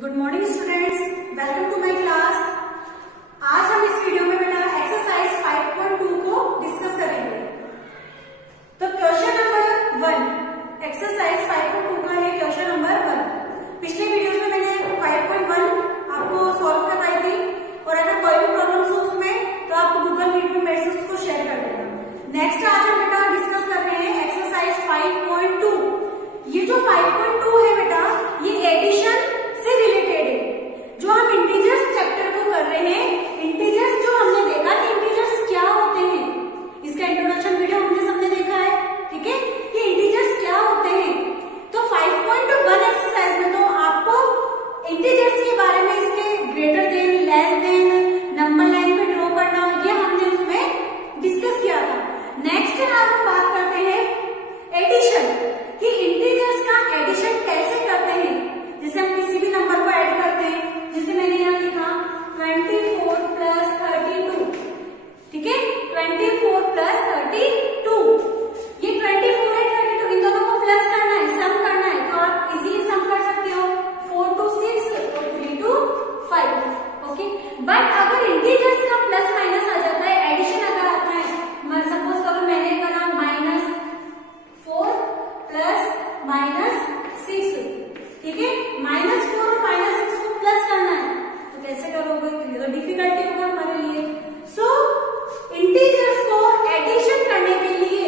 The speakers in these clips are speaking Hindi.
Good morning students, welcome to my class. आज हम इस वीडियो में बेटा एक्सरसाइज 5.2 को डिस्कस करेंगे। तो क्वेश्चन नंबर 1 एक्सरसाइज 5.2 का है क्वेश्चन नंबर 1। पिछले वीडियो में मैंने 5.1 आपको सॉल्व करवाई थी और अगर कोई भी प्रॉब्लम हो उसमें तो आप गूगल मीट में मेरे से उसको शेयर कर देना। नेक्स्ट आज हम बेटा डिस्कस कर रहे हैं एक्सरसाइज 5.2। ये जो 5.2 है बेटा ये एडिशन से रिलेटेड है। जो हम इंटीजर्स चैप्टर को कर रहे हैं, इंटीजर्स जो हमने देखा कि इंटीजर्स क्या होते हैं, इसका इंट्रोडक्शन वीडियो हमने सबने देखा है, ठीक है, कि इंटीजर्स क्या होते हैं। तो 5.1 एक्सरसाइज में तो आपको इंटीजर्स के बारे में, इसके greater than, less than, number line पे ड्रॉ करना, ये हमने उसमें डिस्कस किया था। नेक्स्ट अब हम बात करते हैं एडिशन, कि इंटीजर्स का एडिशन कैसे करते हैं। जैसे हम किसी भी नंबर को ऐड करते हैं, जैसे मैंने यहाँ लिखा 24 प्लस 32, ठीक है, 24 प्लस 32। ये 24 है, 32, इन दोनों को प्लस करना है, सम करना है, तो आप इजीली सम कर सकते हो 4 to 6 और 3 to 5, ओके। बट अगर इंटीजर्स का प्लस माइनस आ जाता है, एडिशन अगर आता है, सपोज करो मैंने करा -4 प्लस -6, ठीक है, -4 और -6 को प्लस करना है, तो कैसे करोगे? ये तो डिफिकल्टी होगा हमारे लिए। सो इंटीजर्स को एडिशन करने के लिए,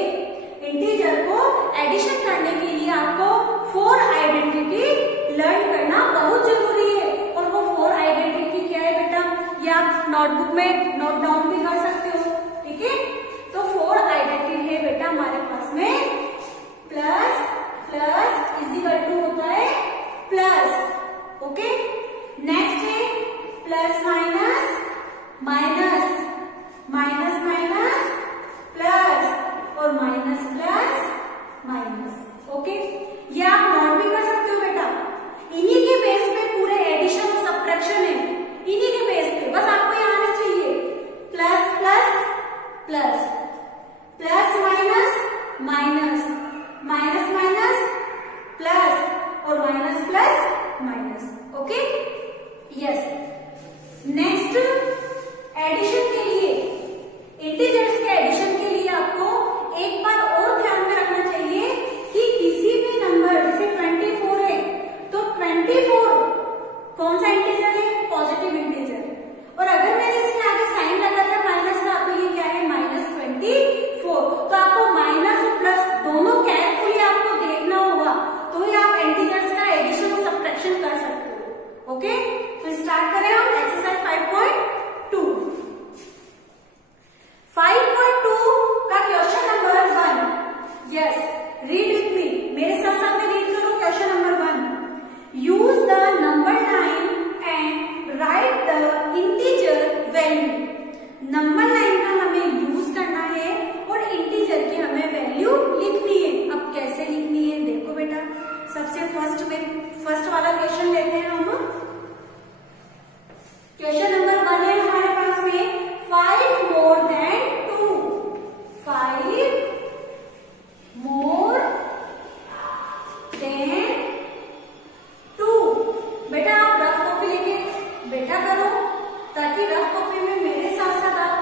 इंटीजर को एडिशन करने के लिए आपको 4 आइडेंटिटी लर्न करना बहुत जरूरी है। और वो 4 आइडेंटिटी क्या है बेटा, ये आप नोटबुक में नोट डाउन भी कर सकते हो, ठीक है। तो 4 आइडेंटिटी है बेटा हमारे पास में, प्लस प्लस इजिकल टू होता है प्लस, ओके। नेक्स्ट है plus minus, minus minus minus plus और माइनस प्लस माइनस, ओके। ये आप नोट भी कर सकते हो बेटा। इन्हीं के बेस पे पूरे एडिशन और सब्ट्रैक्शन है, इन्हीं के बेस पे, बस आपको यहाँ आना चाहिए। Plus plus plus, plus minus minus, minus minus plus और minus plus minus, okay, yes. Next addition के लिए, इंटीजर्स के एडिशन के लिए आपको एक बार और ध्यान में रखना चाहिए कि किसी भी नंबर, जैसे 24 है तो 24 कौन सा इंटीजर है? Positive integer. और अगर मैंने इसके आगे साइन लगा था माइनस का, तो ये क्या है? -24। तो आपको माइनस और प्लस दोनों केयरफुली आपको देखना होगा, तो ही आप इंटीजर्स का एडिशन और सब्ट्रैक्शन कर सकते हो, ओके। तो स्टार्ट करें हम एक्सरसाइज 5.2। 5.2 का question number 1, yes, read with me, मेरे साथ साथ में रीड करो question number 1। Use the number line and right the integer value. Number line का हमें यूज करना है और इंटीजर की हमें वैल्यू लिखनी है। अब कैसे लिखनी है देखो बेटा, सबसे फर्स्ट वाला क्वेश्चन लेते हैं हम। क्वेश्चन नंबर 1 है हमारे पास में 5 more than 2, 5 more than 2। बेटा आप रफ कॉपी लेके बैठा करो, ताकि रफ कॉपी में मेरे साथ साथ आप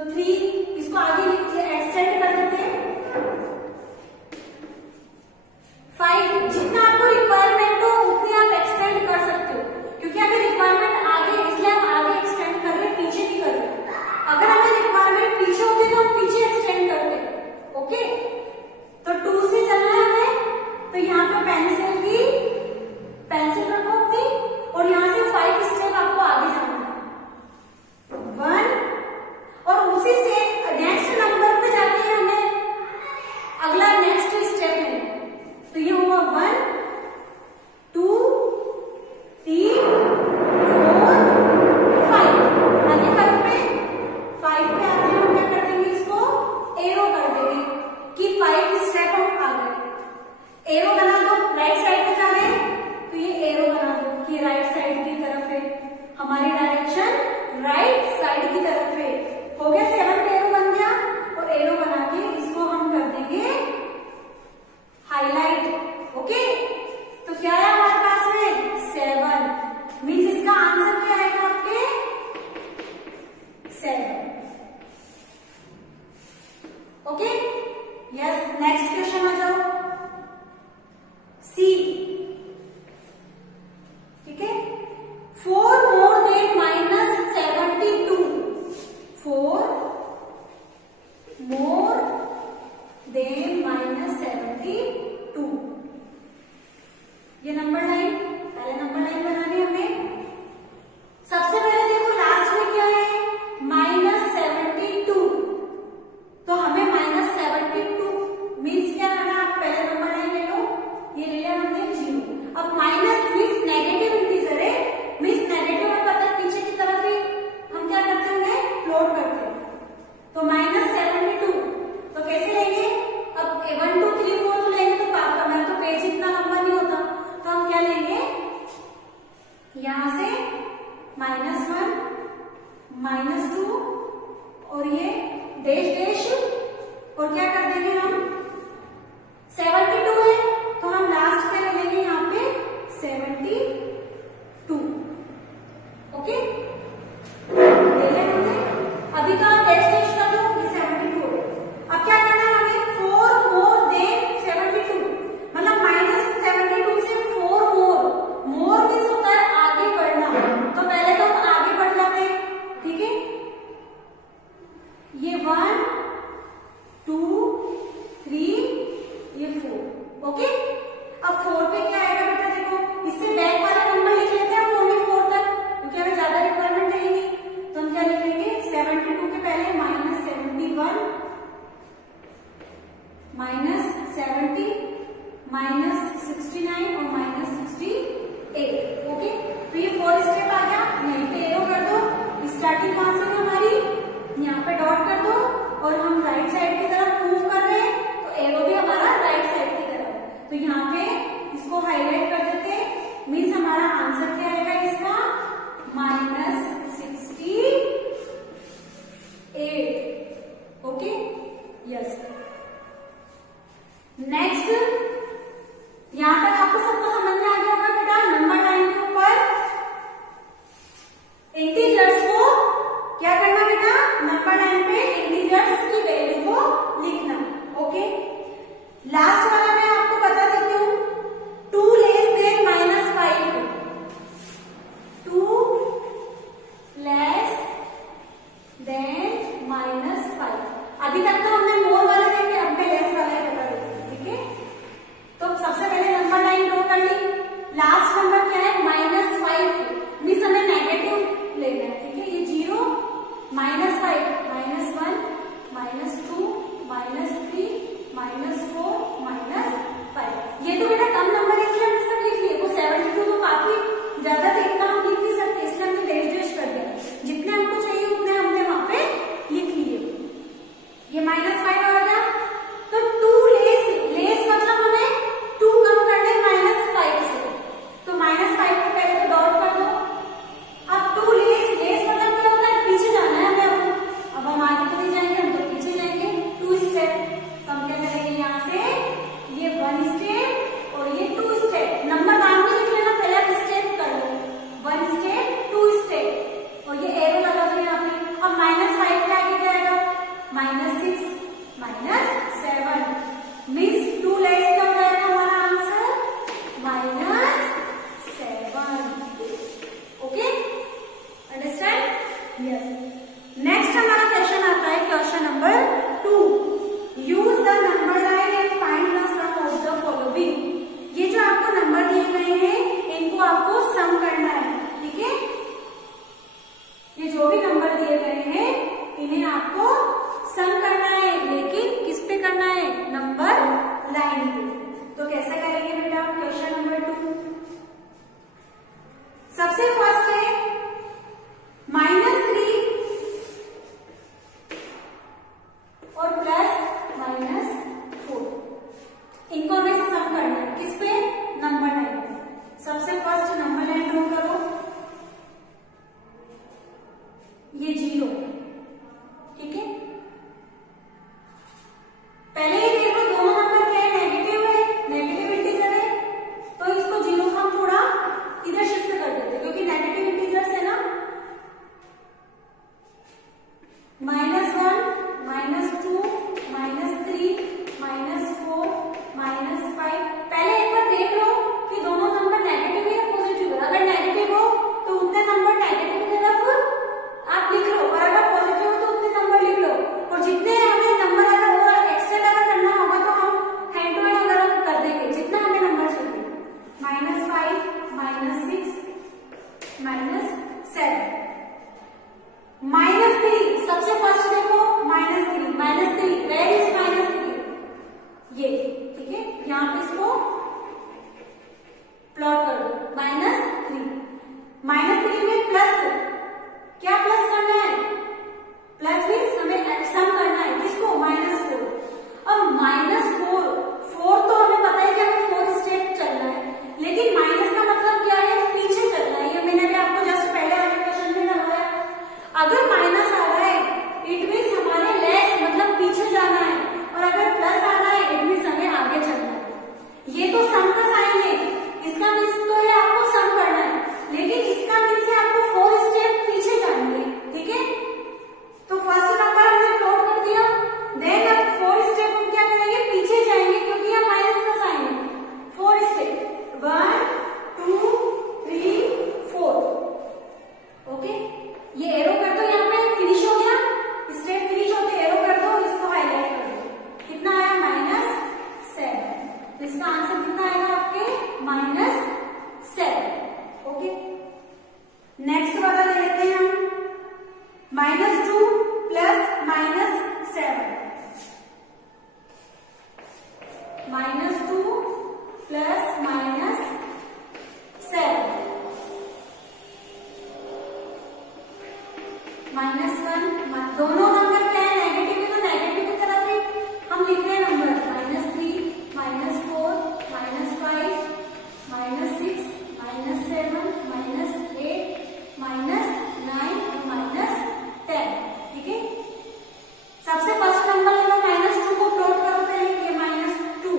3 इसको आगे एक्सटेंड कर देते हैं। 5 जितना आपको रिक्वायरमेंट हो उतनी आप एक्सटेंड कर सकते हो, क्योंकि अभी रिक्वायरमेंट आगे इसलिए हम आगे एक्सटेंड कर रहे हैं, पीछे नहीं कर रहे। अगर हमें रिक्वायरमेंट पीछे होती तो हम पीछे एक्सटेंड करते। ओके, तो 2 से चलना है हमें, तो यहाँ पे पेंसिल रखो अपनी और यहाँ से 5 स्टेप आपको आगे जाना है। 1 और उसी से नेक्स्ट नंबर पे जाके हमें अगला नेक्स्ट स्टेप लेना है। तो ये हुआ 1 2 3 4 5। आगे 5 पे आते हैं हम क्या कर देंगे, इसको एरो कर देंगे कि 5 स्टेप हम आ गए। एरो बना दो, राइट साइड पे जा रहे हैं तो ये एरो बना दो कि राइट साइड की तरफ है, हमारी डायरेक्शन राइट साइड की तरफ है। हो गया, 7 पे एरो बन गया और एरो बना के इसको हम कर देंगे हाईलाइट। ओके, तो क्या है हमारे पास में 7, मीन्स इसका आंसर क्या आएगा आपके 7। ओके, यस, नेक्स्ट क्वेश्चन आ जाओ। सी, ठीक है, 4 मोर देन -72। 4 मोर देन -72, ये नंबर लाइन, पहले नंबर लाइन बनानी हमें। सबसे पहले देखो लास्ट में क्या है -72, तो हमें -72 मीन्स क्या करना, आप पहले नंबर लाइन ले लो, ये ले लिया हमने 0। अब माइनस मीन्स नेगेटिव इंटीजर है, मीन्स नेगेटिव में पता है पीछे की तरफ ही हम क्या करते हैं, प्लॉट करते हैं। तो -72 तो कैसे लेंगे, अब 1 2 3 4 तो लेंगे तो काफी, हमारा तो पेज इतना लंबा नहीं होता, तो हम क्या लेंगे, यहां से -1 -2 और ये डैश डैश और क्या कर देंगे हम 72 है तो हम लास्ट पे ले लेंगे यहाँ पे 72। ओके, ले लें हमने, अभी का डैश डैश कर दो, ये 72 हो गया। अब क्या करना है हमें, 4 मोर देन 72, मतलब -72 से 4 मोर मीन्स होता है आगे बढ़ना, तो पहले तो हम आगे बढ़ जाते हैं। ठीक है, ये 1 2 3 ये 4। ओके, अब 4 पे क्या आएगा बेटा, देखो इससे बैक वाला नंबर लिख लेते हैं हम ओनली 4 तक, क्योंकि हमें ज्यादा रिक्वायरमेंट है ही नहीं। तो हम क्या लिख लेंगे, 72 के पहले -71 -70 -69 और -68। ओके, तो ये 4 स्टेप आ गया। यहीं पे एरो कर दो, स्टार्टिंग कहां से हमारी, यहाँ पे डॉट कर दो और हम राइट साइड की तरफ मूव कर रहे हैं, तो एरो भी हमारा राइट साइड की तरफ। तो यहाँ पे इसको हाईलाइट कर देते हैं, मीन्स हमारा आंसर क्या आएगा इसका -68। ओके, यस, नेक्स्ट, यहां तक आपको सबको समझ में आ गया होगा बेटा। नंबर लाइन के ऊपर इंटीजर्स को क्या करना बेटा, नंबर लाइन पे इंटीजर्स की वैल्यू को लिखना। ओके, लास्ट वाला मैं आपको बता देती हूँ, 2 लेस देन -5, 2 लेस देन -5। अभी तक तो हमने मोर वाला देखे, अब मैं लेस वाला ही बता देती हूँ। ठीक है, तो सबसे पहले नंबर लाइन ड्रॉ कर ली, लास्ट नंबर क्या है -5, मीन्स हमें नेगेटिव लेना है। ठीक है, ये 0 -5 -1 -2 -3 -4 -5। ये तो बेटा कम नंबर है इसलिए हमने सब लिख लिए, वो 72 तो काफी ज्यादा थे, इतना हम लिख नहीं सकते, इसलिए हमने डैश डैश कर दिया। जितने हमको चाहिए उतने हमने वहां पे लिख लिए। ये -5 7 -2 प्लस -7 -1 दोनों नंबर क्या है नेगेटिव है तो नेगेटिव की तरफ ही हम लिख रहे हैं नंबर -3 -4 -5 -6 -7 -8 -9 -10 ठीक है। सबसे फर्स्ट नंबर ले लो -2 को प्लॉट करो पहले ये -2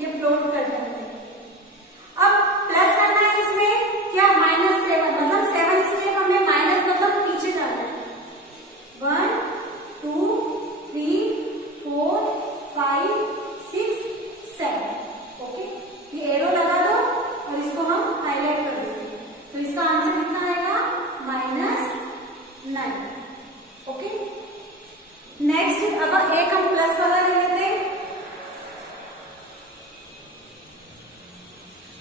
ये प्लॉट कर देंगे। अब प्लस करना है इसमें क्या -7 मतलब 7 इसलिए हमने माइनस मतलब पीछे जाना है 1 2 3 4 5 6 7 ओके। ये एरो लगा दो और इसको हम हाईलाइट कर देंगे तो इसका आंसर कितना आएगा -9 ओके। नेक्स्ट अब एक हम प्लस वाला ले लेते हैं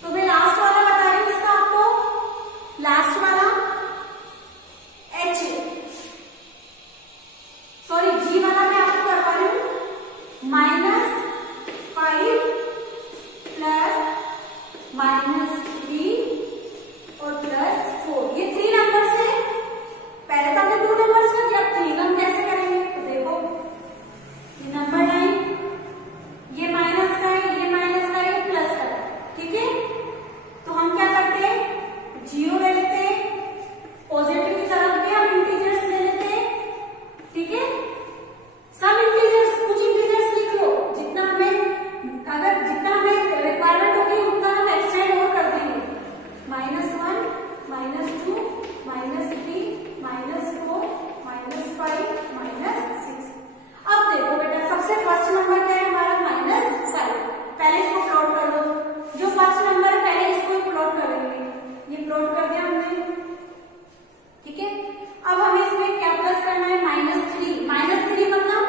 तो मैं लास्ट वाला बता रही हूँ इसका आपको लास्ट वाला H सॉरी G वाला मैं आपको करवा रही हूँ -5 प्लस -3 और +4 ये 3 नंबर से पहले तो हमने 2 नंबर्स का किया 3 हम कैसे करेंगे तो देखो ये नंबर लाइन ये माइनस का है ये माइनस का है ये प्लस का है ठीक है। तो हम क्या करते हैं 0 ले लेते हैं पॉजिटिव की तरफ भी हम इंटीजर्स ले लेते हैं ठीक है। सब इंटीजर्स कुछ इंटीजर्स लिख लो जितना हमें रिक्वायरमेंट होगी उतना हम एक्सटेंड और कर देंगे -1 -2 -3 -4 -5 -6। अब देखो बेटा सबसे फर्स्ट नंबर क्या है हमारा -5 पहले इसको प्लॉट कर दो जो फर्स्ट नंबर है पहले इसको प्लॉट करेंगे ये प्लॉट कर दिया हमने ठीक है। अब हमें इसमें क्या प्लस करना है -3 मतलब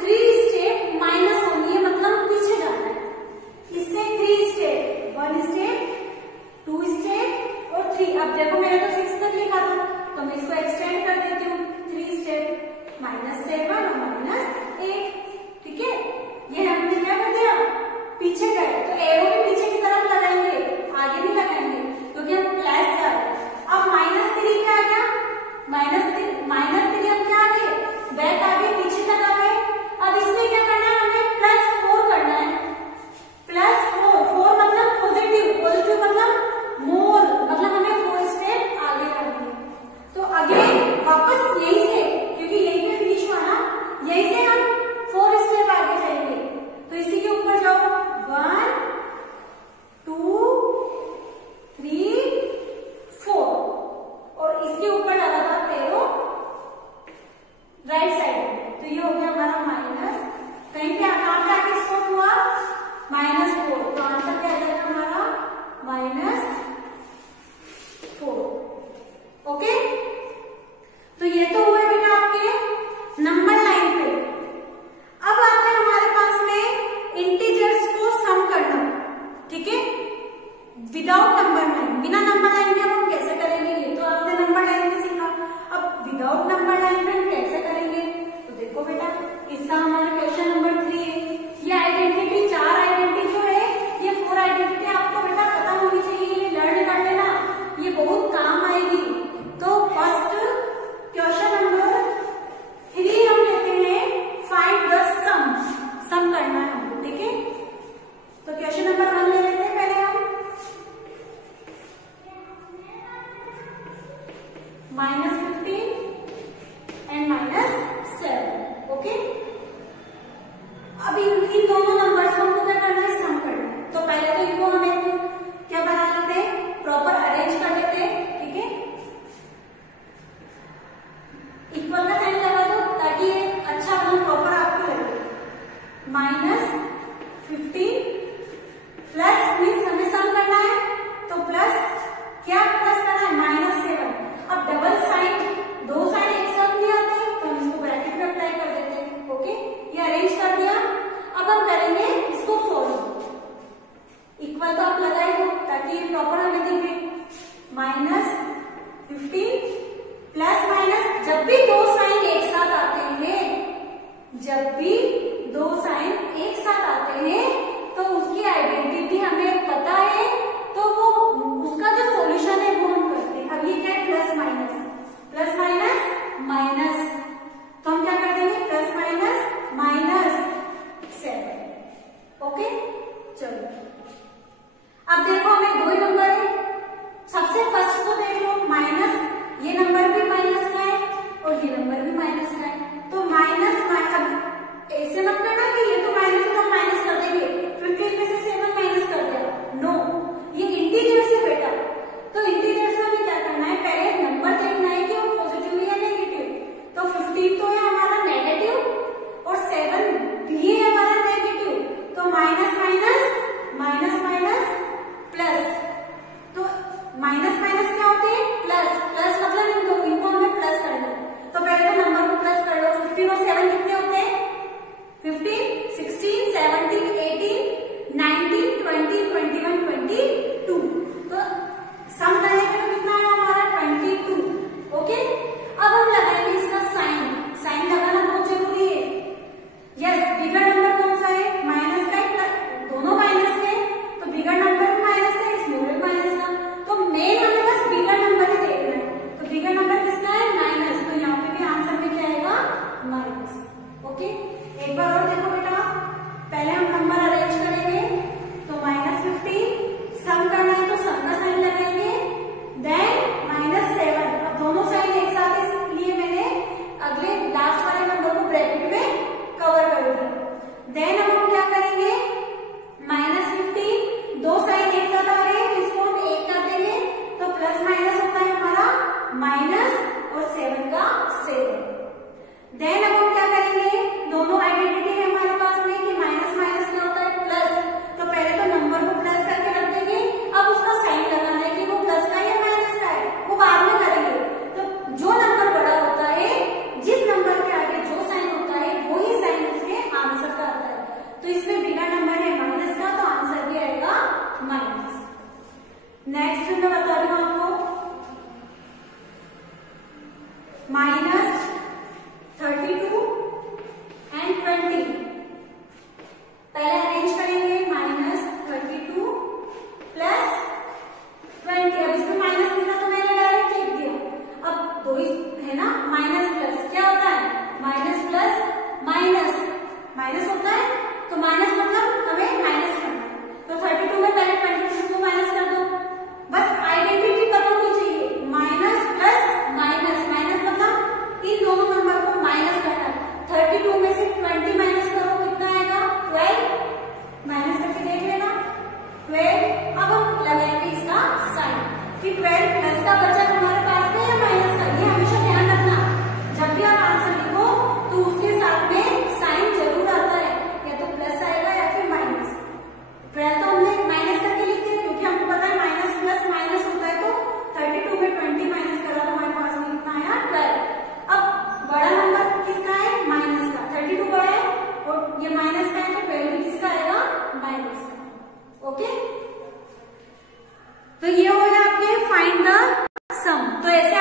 3 स्टेप माइनस होनी है मतलब पीछे जाना है इससे 3 स्टेप 1 स्टेप 2 स्टेप और 3। अब देखो मैंने तो 6 तक लिखा था तो मैं इसको एक्सटेंड कर देती हूँ 3 स्टेप -7 और -8 ठीक है। ये हमने क्या कर दिया पीछे गए तो एरो भी पीछे की तरफ लगाएंगे आगे नहीं लगाएंगे क्योंकि हम प्लस जा रहे हैं। अब -3 क्या आ गया -3 हम क्या आ गए बैक आगे पीछे तक आ गए। अब इसमें क्या करना है हमें +4 करना है +4 मतलब पॉजिटिव मतलब मोर मतलब हमें 4 स्टेप आगे करनी है। तो अगेन वापस यहीं से क्योंकि यहीं पे फिनिश हुआ ना यहीं से हम 4 स्टेप आगे जाएंगे तो इसी के ऊपर जाओ 1 2 3 4 और इसके ऊपर लगा था एरो राइट साइड तो ये हो गया हमारा माइनस कहीं पे कहां पे आके स्टॉप हुआ -4 तो आंसर क्या आ जाएगा हमारा -4 ओके। तो ये तो हुए बेटा आपके नंबर लाइन पे। अब आते हैं हमारे पास में इंटीजर्स को सम करना ठीक है विदाउट नंबर लाइन बिना नंबर लाइन के हम कैसे करेंगे ये तो आपने नंबर लाइन में सीखा। अब विदाउट नंबर लाइन में हम कैसे करेंगे तो देखो बेटा इसका हमारा क्वेश्चन नंबर 3 है। ये आइडेंटिटी 4 आइडेंटिटी जो है ये 4 आइडेंटिटी आपको बेटा पता होनी चाहिए ये लर्न कर लेना ये बहुत काम आएगी। तो फर्स्ट क्वेश्चन नंबर 3 हम लेते हैं फाइंड द सम करना है हमको ठीक है। तो क्वेश्चन नंबर 1 ले लेते हैं पहले हम -15 एंड -7 ओके। अब इन दोनों नंबर्स को हमको क्या करना है सम करना है। तो पहले तो इनको हमें क्या बना लेते हैं प्रॉपर अरेंज कर लेते हैं ठीक है। इक्वल का साइन लगा दो ताकि ये अच्छा मतलब प्रॉपर आपको लगे -15 प्लस मीन्स हमें सम करना है तो प्लस क्या प्लस करना है -7। अब डबल साइन दो साइन एक साथ नहीं आते तो हम इसको ब्रैकेट में अप्लाई कर देते हैं ओके। ये अरेंज कर दिया। अब हम करेंगे इसको सॉल्व इक्वल तो आप लगाए दो ताकि ये प्रॉपर हमें दिखे -15 प्लस माइनस जब भी दो साइन एक साथ आते हैं जब भी दो साइन एक साथ आते हैं तो उसकी आइडेंटिटी हमें पता है, तो वो उसका जो सॉल्यूशन है वो हम करते हैं। अब ये क्या है, प्लस माइनस माइनस, तो हम क्या कर देंगे, प्लस माइनस 7। ओके, चलो अब देखो हमें दो ही नंबर है। सबसे फर्स्ट को देख लो, माइनस, ये नंबर भी माइनस का है और ये नंबर भी माइनस का है, तो माइनस, अब ऐसे मत करना कि ये तो माइनस है तो हम माइनस कर देंगे, 15 में से 7 माइनस कर दिया, नो, ये इंटीजर्स है बेटा। तो इंटीजर्स में हमें क्या करना है, पहले नंबर देखना है कि वो पॉजिटिव है या नेगेटिव। तो 15 तो है हमारा नेगेटिव और 7 भी है हमारा नेगेटिव, तो माइनस प्लस, तो माइनस क्या होते हैं, प्लस मतलब इनको हमें प्लस करना है। तो पहले तो नंबर को प्लस कर लो, 15 और 7 कितने होते हैं, 15, 16, 17, 18, 19, 20, 21, 22। तो सम करेंगे तो कितना है हमारा 22। ओके, अब हम लगाएंगे इसका साइन लगाना बहुत जरूरी है। यस, बिगर नंबर कौन सा है, माइनस का है, दोनों माइनस के, तो बिगर नंबर भी माइनस का है, स्मॉल भी माइनस का, तो मेन हमें बस बिगर नंबर ही देखना है। तो बिगर नंबर किसका है, माइनस, तो यहाँ पे भी आंसर में क्या आएगा, माइनस। ओके, एक बार और देखो बेटा, पहले हम नंबर अरेंज करेंगे, तो -15, सम करना है तो सम का साइन लगाएंगे, देन -7, अब दोनों साइन एक साथ, इसलिए मैंने अगले लास्ट वाले नंबर को ब्रैकेट में कवर कर दिया। देन अब हम क्या करेंगे, -15, दो साइन एक साथ आ रहे हैं तो इसको हम एक कर देंगे, तो प्लस माइनस होता है हमारा माइनस और 7 का 7। देन अब हम क्या करेंगे, दोनों आइडेंटिटी है हमारे पास में कि माइनस क्या होता है, प्लस, तो पहले तो नंबर को प्लस करके रख देंगे, अब उसका साइन लगाना है कि वो प्लस का या माइनस का है, वो बाद में करेंगे। तो जो नंबर बड़ा होता है, जिस नंबर के आगे जो साइन होता है वही साइन उसके आंसर का आता है। तो इसमें बिना नंबर है माइनस का, तो आंसर भी आएगा माइनस। नेक्स्ट मैं बता रही हूँ आपको, -32 एंड 20। पहले अरेंज करेंगे, -32 प्लस 20। अब इसमें माइनस दिखा तो मैंने डायरेक्ट लिख दिया। अब दो ही है ना, माइनस प्लस क्या होता है, माइनस प्लस माइनस होता है, तो माइनस मतलब हमें माइनस करना है। तो 32 में पहले 22 को माइनस कर दो, बस आइडेंटिटी पता होनी चाहिए, माइनस प्लस माइनस मतलब इन दोनों नंबर को माइनस करना है। 32 में से 20 माइनस करो, कितना आएगा, 12, माइनस करके देख लेना, 12। अब हम लगाएंगे इसका साइन कि 12 प्लस का बचा हमारे पास में या माइनस का, ये हमेशा ध्यान रखना। जब भी आप आंसर लिखो तो उसके साथ में साइन जरूर आता है, या तो प्लस आएगा या फिर माइनस। 12 तो हमने माइनस करके लिख दिया क्योंकि हमको पता है माइनस प्लस माइनस होता है, तो 32 में 20 माइनस करा तो हमारे पास में कितना आया, 12। अब बड़ा नंबर किसका है, माइनस का, 32 बड़ा है और ये माइनस का है, तो 12 भी किसका आएगा, माइनस का। ओके, तो ये हो गया आपके फाइंड द सम। तो ऐसे